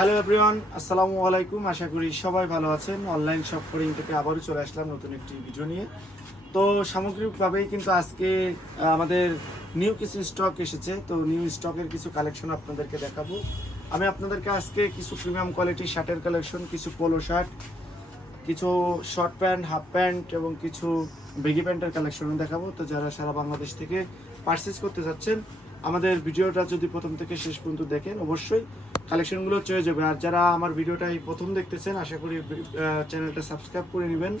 Hello everyone আসসালামু আলাইকুম আশা করি সবাই ভালো আছেন। অনলাইন শপ ফোরিং থেকে আবারও চলে আসলাম নতুন একটি ভিডিও নিয়ে। তো সামগ্রিকভাবেই কিন্তু আজকে আমাদের নিউ কিছু স্টক এসেছে। তো নিউ স্টকের কিছু কালেকশন আপনাদেরকে দেখাবো। আমি আপনাদেরকে আজকে কিছু প্রিমিয়াম কোয়ালিটির শার্টের কালেকশন কিছু পোলো শার্ট কিছু শর্ট প্যান্ট হাফ প্যান্ট এবং কিছু বেগি প্যান্টের কালেকশন দেখাবো। তো যারা সারা বাংলাদেশ থেকে পারচেস করতে যাচ্ছেন আমাদের ভিডিওটা যদি প্রথম থেকে শেষ পর্যন্ত দেখেন, অবশ্যই কালেকশনগুলো চলে যাবে। আর যারা আমার ভিডিওটা এই প্রথম দেখতেছেন, আশা করি চ্যানেলটা সাবস্ক্রাইব করে নেবেন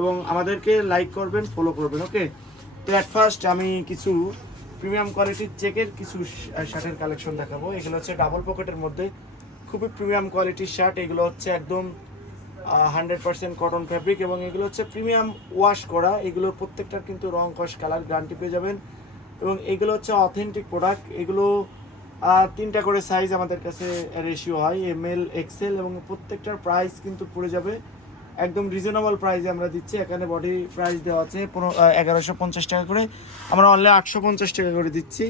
এবং আমাদেরকে লাইক করবেন ফলো করবেন ওকে তো অ্যাট ফার্স্ট আমি কিছু প্রিমিয়াম কোয়ালিটির চেকের কিছু শার্টের কালেকশন দেখাবো। এগুলো হচ্ছে ডাবল পকেটের মধ্যে। খুবই প্রিমিয়াম কোয়ালিটির শার্ট এগুলো হচ্ছে একদম হান্ড্রেড পার্সেন্ট কটন ফ্যাব্রিক এবং এগুলো হচ্ছে প্রিমিয়াম ওয়াশ করা। এগুলোর প্রত্যেকটার কিন্তু রং কস কালার গ্যারান্টি পেয়ে যাবেন। এবং এগুলো হচ্ছে অথেন্টিক প্রোডাক্ট এগুলো তিনটা করে সাইজ আমাদের কাছে রেশিও হয় এম এল এক্সেল এবং প্রত্যেকটার প্রাইস কিন্তু পড়ে যাবে। একদম রিজনেবল প্রাইসে আমরা দিচ্ছি। এখানে বডি প্রাইস দেওয়া আছে এগারোশো পঞ্চাশ টাকা করে। আমরা অনলি আটশো পঞ্চাশ টাকা করে দিচ্ছি।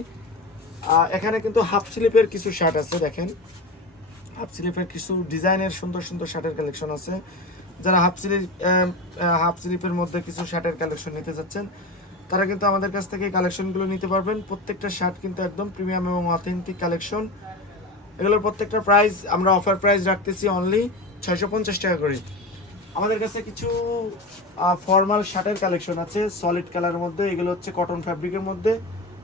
এখানে কিন্তু হাফ স্লিপের কিছু শার্ট আছে, দেখেন। হাফ স্লিপের কিছু ডিজাইনের সুন্দর সুন্দর শার্টের কালেকশন আছে। যারা হাফ স্লিপ হাফ স্লিপের মধ্যে কিছু শার্টের কালেকশন নিতে যাচ্ছেন তারা কিন্তু আমাদের কাছ থেকে কালেকশনগুলো নিতে পারবেন। প্রত্যেকটা শার্ট কিন্তু একদম প্রিমিয়াম এবং অথেন্টিক কালেকশন এগুলোর প্রত্যেকটা প্রাইস আমরা অফার প্রাইস রাখতেছি অনলি ছয়শো পঞ্চাশ টাকা করে। আমাদের কাছে কিছু ফর্মাল শার্টের কালেকশন আছে সলিড কালারের মধ্যে। এগুলো হচ্ছে কটন ফ্যাব্রিকের মধ্যে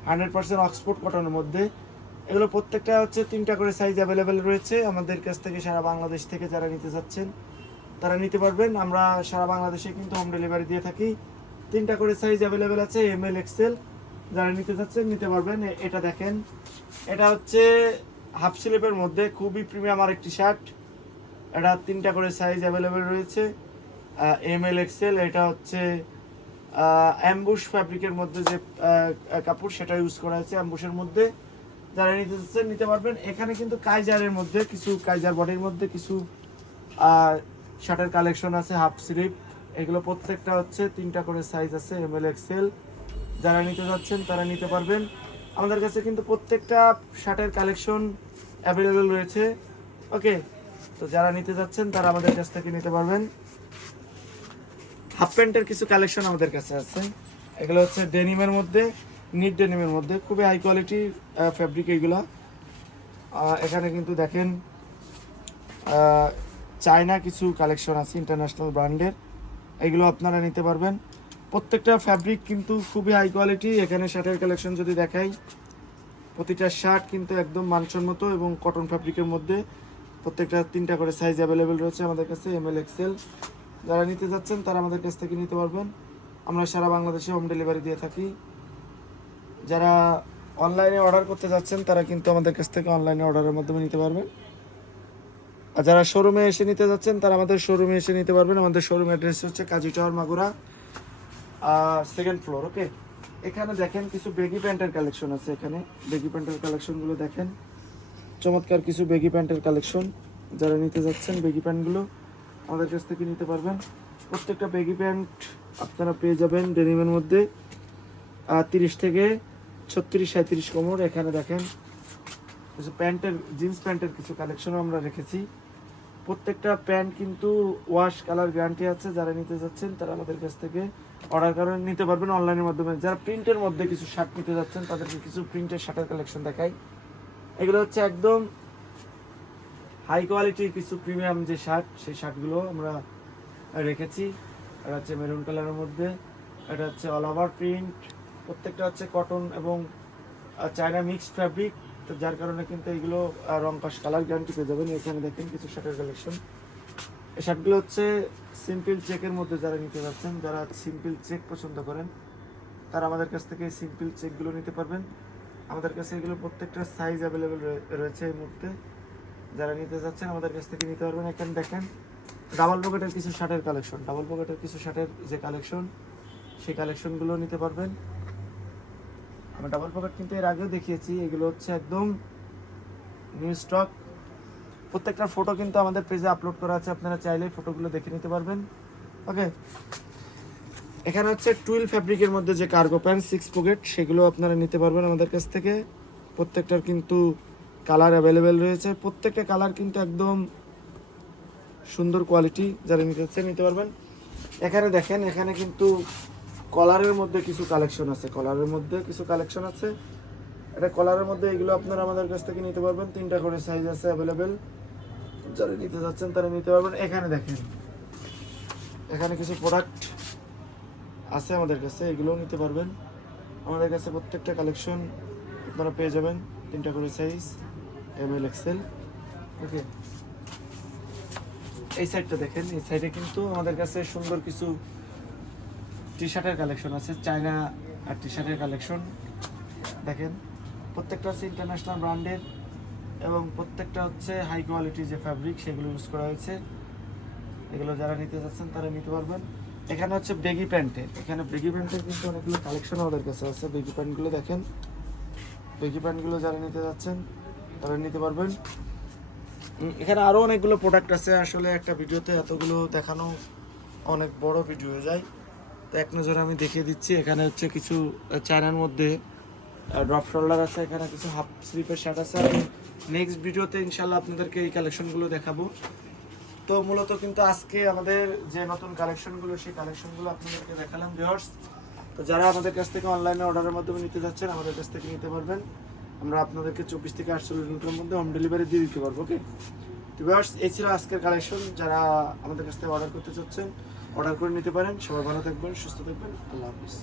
হান্ড্রেড পার্সেন্ট অক্সফোর্ড কটনের মধ্যে। এগুলো প্রত্যেকটা হচ্ছে তিনটা করে সাইজ অ্যাভেলেবেল রয়েছে। আমাদের কাছ থেকে সারা বাংলাদেশ থেকে যারা নিতে চাচ্ছেন, তারা নিতে পারবেন। আমরা সারা বাংলাদেশে কিন্তু হোম ডেলিভারি দিয়ে থাকি। তিনটা করে সাইজ অ্যাভেলেবেল আছে এম এল এক্সেল যারা নিতে চাচ্ছেন, নিতে পারবেন। এটা দেখেন। এটা হচ্ছে হাফ স্লিপের মধ্যে, খুবই প্রিমিয়াম আর একটি শার্ট এটা তিনটা করে সাইজ অ্যাভেলেবেল রয়েছে। এম এল এক্সেল এটা হচ্ছে অ্যাম্বুশ ফ্যাব্রিকের মধ্যে যে কাপড়, সেটা ইউজ করা হয়েছে অ্যাম্বুশের মধ্যে। যারা নিতে চাচ্ছেন, নিতে পারবেন। এখানে কিন্তু কাইজারের মধ্যে, কিছু কাইজার বডির মধ্যে কিছু শার্টের কালেকশন আছে হাফ স্লিপ এগুলো প্রত্যেকটা হচ্ছে তিনটা করে সাইজ আছে এম এল এক্সেল যারা নিতে যাচ্ছেন, তারা নিতে পারবেন। আমাদের কাছে কিন্তু প্রত্যেকটা শার্টের কালেকশন অ্যাভেলেবেল রয়েছে। ওকে তো যারা নিতে যাচ্ছেন, তারা আমাদের কাছ থেকে নিতে পারবেন। হাফ প্যান্টের কিছু কালেকশন আমাদের কাছে আছে। এগুলো হচ্ছে ডেনিমের মধ্যে নিট ডেনিমের মধ্যে। খুবই হাই কোয়ালিটি ফ্যাব্রিক এগুলো। এখানে কিন্তু দেখেন চায়না কিছু কালেকশন আছে ইন্টারন্যাশনাল ব্র্যান্ডের এগুলো আপনারা নিতে পারবেন। প্রত্যেকটা ফ্যাব্রিক কিন্তু খুবই হাই কোয়ালিটি এখানে শার্টের কালেকশন যদি দেখাই, প্রতিটা শার্ট কিন্তু একদম মানসম্মত এবং কটন ফ্যাব্রিকের মধ্যে প্রত্যেকটা তিনটা করে সাইজ অ্যাভেলেবেল রয়েছে আমাদের কাছে এম এল এক্সেল যারা নিতে যাচ্ছেন তারা আমাদের কাছ থেকে নিতে পারবেন। আমরা সারা বাংলাদেশে হোম ডেলিভারি দিয়ে থাকি। যারা অনলাইনে অর্ডার করতে যাচ্ছেন তারা কিন্তু আমাদের কাছ থেকে অনলাইনে অর্ডারের মাধ্যমে নিতে পারবেন। আর যারা শোরুমে এসে নিতে যাচ্ছেন, তারা আমাদের শোরুমে এসে নিতে পারবেন। আমাদের শোরুম অ্যাড্রেস হচ্ছে Kazi tower Magura second floor okay এখানে দেখেন কিছু বেগি প্যান্টের কালেকশন আছে এখানে। বেগি প্যান্টের কালেকশনগুলো দেখেন। চমৎকার কিছু বেগি প্যান্টের কালেকশন যারা নিতে যাচ্ছেন বেগি প্যান্টগুলো আমাদের কাছ থেকে নিতে পারবেন। প্রত্যেকটা বেগি প্যান্ট আপনারা পেয়ে যাবেন ডেনিমের মধ্যে। তিরিশ থেকে ছত্রিশ সাঁত্রিশ কোমর, এখানে দেখেন। কিছু প্যান্টের জিন্স প্যান্টের কিছু কালেকশনও আমরা রেখেছি। প্রত্যেকটা প্যান্ট কিন্তু ওয়াশ কালার গ্যারান্টি আছে। যারা নিতে যাচ্ছেন, তারা আমাদের কাছ থেকে অর্ডার করে নিতে পারবেন অনলাইনের মাধ্যমে। যারা প্রিন্টের মধ্যে কিছু শার্ট নিতে যাচ্ছেন, তাদেরকে কিছু প্রিন্টের শার্টের কালেকশন দেখাই। এগুলো হচ্ছে একদম হাই কোয়ালিটির কিছু প্রিমিয়াম যে শার্ট সেই শার্টগুলো আমরা রেখেছি। এটা হচ্ছে মেরুন কালারের মধ্যে। এটা হচ্ছে অল ওভার প্রিন্ট প্রত্যেকটা হচ্ছে কটন এবং চায়না মিক্সড ফ্যাব্রিক তো যার কারণে কিন্তু আহ, রং কস কালার গ্যারান্টি পেয়ে যাবেন। এখানে দেখেন কিছু শার্টের কালেকশন এই শার্টগুলো হচ্ছে সিম্পল চেকের মধ্যে যারা নিতে যাচ্ছেন যারা সিম্পল চেক পছন্দ করেন তারা আমাদের কাছ থেকে সিম্পল চেকগুলো নিতে পারবেন। আমাদের কাছে এগুলো প্রত্যেকটা সাইজ অ্যাভেলেবেল রয়েছে এই মুহূর্তে। যারা নিতে যাচ্ছেন আমাদের কাছ থেকে নিতে পারবেন। এখানে দেখেন ডাবল পকেটের কিছু শার্টের কালেকশন ডাবল পকেটের কিছু শার্টের যে কালেকশন সেই কালেকশনগুলো নিতে পারবেন। আমি ডাবল পকেট কিন্তু এর আগেও দেখিয়েছি, এগুলো হচ্ছে একদম নিউ স্টক প্রত্যেকটা ফটো কিন্তু আমাদের পেজে আপলোড করা আছে, আপনারা চাইলে ফটোগুলো দেখে নিতে পারবেন। ওকে এখানে হচ্ছে টুইল ফ্যাব্রিকের মধ্যে যে কার্গো প্যান্ট সিক্স পকেট সেগুলো আপনারা নিতে পারবেন আমাদের কাছ থেকে। প্রত্যেকটার কিন্তু কালার অ্যাভেলেবেল রয়েছে। প্রত্যেকটা কালার কিন্তু একদম সুন্দর কোয়ালিটি যারা নিতে চাচ্ছেন নিতে পারবেন। এখানে দেখেন, এখানে কিন্তু কলারের মধ্যে কিছু কালেকশন আছে, কলারের মধ্যে কিছু কালেকশন আছে। এটা কলারের মধ্যে এগুলো আপনারা আমাদের কাছ থেকে নিতে পারবেন, তিনটা করে সাইজ আছে অ্যাভেলেবেল যারা নিতে যাচ্ছেন তারা নিতে পারবেন। এখানে দেখেন, এখানে কিছু প্রোডাক্ট আছে আমাদের কাছে, এগুলোও নিতে পারবেন। আমাদের কাছে প্রত্যেকটা কালেকশন আপনারা পেয়ে যাবেন, তিনটা করে size M L XL okay এই সাইডটা দেখেন, এই সাইডে কিন্তু আমাদের কাছে সুন্দর কিছু টি শার্টের কালেকশন আছে চায়না আর টি শার্টের কালেকশন দেখেন, প্রত্যেকটা হচ্ছে ইন্টারন্যাশনাল ব্র্যান্ডের এবং প্রত্যেকটা হচ্ছে হাই কোয়ালিটি যে ফ্যাব্রিক সেগুলো ইউজ করা হয়েছে। এগুলো যারা নিতে চাচ্ছেন তারা নিতে পারবেন। এখানে হচ্ছে বেগি প্যান্টের এখানে বেগি প্যান্টের কিন্তু অনেকগুলো কালেকশন আমাদের কাছে আছে। বেগি প্যান্টগুলো দেখেন। বেগি প্যান্টগুলো যারা নিতে যাচ্ছেন, তারা নিতে পারবেন। এখানে আরও অনেকগুলো প্রোডাক্ট আছে। আসলে একটা ভিডিওতে এতগুলো দেখানো অনেক বড় ভিডিও হয়ে যায়। তো এক নজরে আমি দেখিয়ে দিচ্ছি। এখানে হচ্ছে কিছু চায়নার মধ্যে ড্রপ শোল্ডার আছে, এখানে কিছু হাফ স্লিপের শার্ট আছে। আমি নেক্সট ভিডিওতে ইনশাল্লাহ আপনাদেরকে এই কালেকশনগুলো দেখাবো। তো মূলত কিন্তু আজকে আমাদের যে নতুন কালেকশনগুলো সেই কালেকশনগুলো আপনাদেরকে দেখালাম ভিউয়ার্স তো যারা আমাদের কাছ থেকে অনলাইনে অর্ডারের মাধ্যমে নিতে যাচ্ছেন, আমাদের কাছ থেকে নিতে পারবেন। আমরা আপনাদেরকে চব্বিশ থেকে আটচল্লিশ মিনিটের মধ্যে হোম ডেলিভারি দিয়ে দিতে পারব ওকে তো ভিউয়ার্স এই ছিল আজকের কালেকশন যারা আমাদের কাছ থেকে অর্ডার করতে চাচ্ছেন অর্ডার করে নিতে পারেন। সবাই ভালো থাকবেন সুস্থ থাকবেন। আল্লাহ হাফিজ।